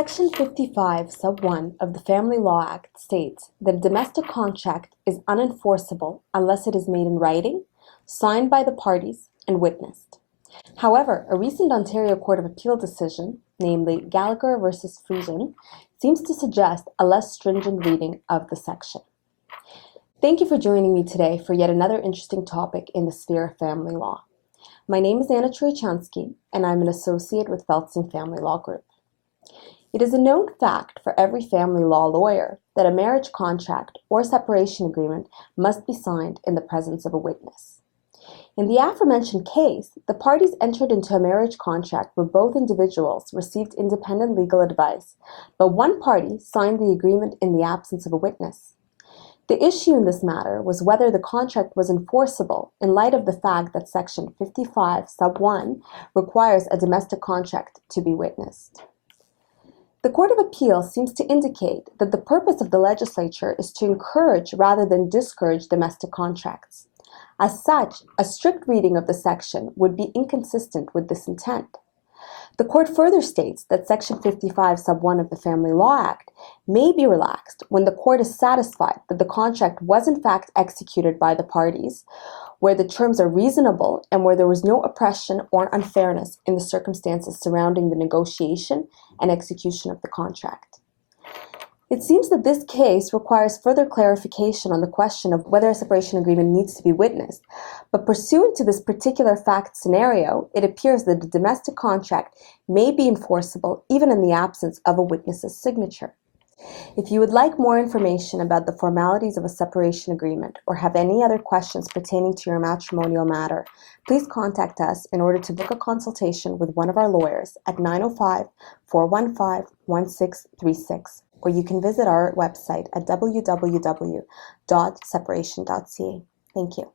Section 55, sub 1 of the Family Law Act states that a domestic contract is unenforceable unless it is made in writing, signed by the parties, and witnessed. However, a recent Ontario Court of Appeal decision, namely Gallagher v. Friesen, seems to suggest a less stringent reading of the section. Thank you for joining me today for yet another interesting topic in the sphere of family law. My name is Anna Troichansky, and I'm an associate with Feldstein Family Law Group. It is a known fact for every family law lawyer that a marriage contract or separation agreement must be signed in the presence of a witness. In the aforementioned case, the parties entered into a marriage contract where both individuals received independent legal advice, but one party signed the agreement in the absence of a witness. The issue in this matter was whether the contract was enforceable in light of the fact that Section 55, sub 1 requires a domestic contract to be witnessed. The Court of Appeal seems to indicate that the purpose of the legislature is to encourage rather than discourage domestic contracts. As such, a strict reading of the section would be inconsistent with this intent. The Court further states that Section 55, sub 1 of the Family Law Act may be relaxed when the court is satisfied that the contract was in fact executed by the parties, where the terms are reasonable and where there was no oppression or unfairness in the circumstances surrounding the negotiation and execution of the contract. It seems that this case requires further clarification on the question of whether a separation agreement needs to be witnessed, but pursuant to this particular fact scenario, it appears that a domestic contract may be enforceable even in the absence of a witness's signature. If you would like more information about the formalities of a separation agreement or have any other questions pertaining to your matrimonial matter, please contact us in order to book a consultation with one of our lawyers at 905-415-1636, or you can visit our website at www.separation.ca. Thank you.